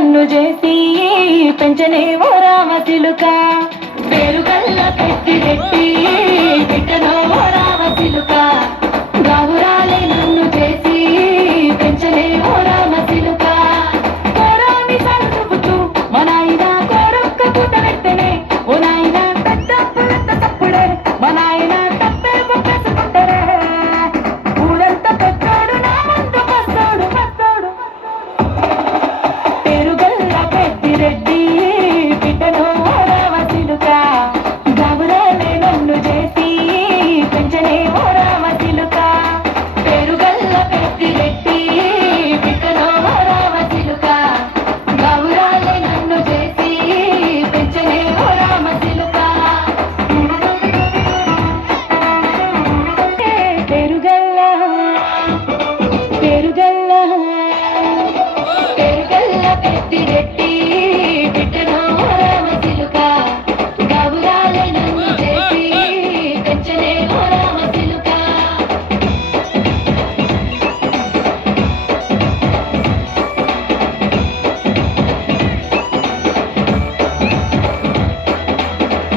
నన్ను చేసి పెంచనే ఓ రామచిలుక పేరుగల్ల పెట్టి రెట్టి బిడ్డనో ఓ రామచిలుక గావురాలే నన్ను చేసి పెంచనే ఓ రామచిలుక కోరాని సరుపుతూ మా నాయన కోరొక్క పూట పెడితేనే ఓ నాయన పెద్దప్పుడంత తప్పుడే మా నాయన తప్పే ఒప్పేసుకుంటారే ఊరంత పెద్దోడు నా ముందు వస్తాడు వస్తాడు పేరుగల్ల పెట్టి రెడ్డి బిడ్డనో ఓ రామచిలుక గావురాలే నన్ను చేసి పెంచనే ఓ రామచిలుక పేరుగల్ల పెట్టి రెడ్డి బిడ్డనో ఓ రామచిలుక గావురాలే నన్ను చేసి పెంచనే ఓ రామచిలుక పేరుగల్ల పేరుగల్ల పేరుగల్ల పెట్టి రెడ్డి బిడ్డనో ఓ రామచిలుక గావురాలే నన్ను చేసి పెంచనే ఓ రామచిలుక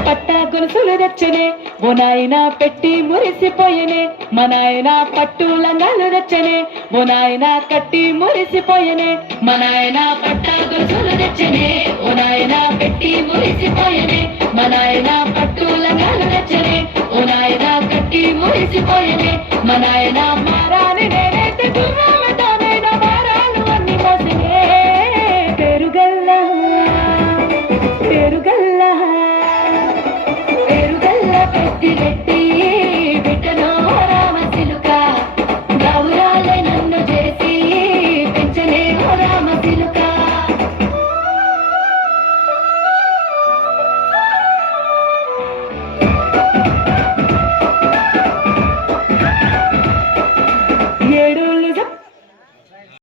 పట్టా గొలుసులు తెచ్చనే ఓ నాయన పెట్టి మురిసిపోయనే మా నాయన పట్టు లంగాలు తెచ్చనే ఓ నాయన కట్టి మురిసిపోయనే మా నాయన పట్టా గొలుసులు తెచ్చనే ఓ నాయన పెట్టి మురిసిపోయనే మా నాయన పట్టు లంగాలు తెచ్చనే ఓ నాయన కట్టి మురిసిపోయనే మా నాయన మారాని నేనైతే గుర్రాన్ని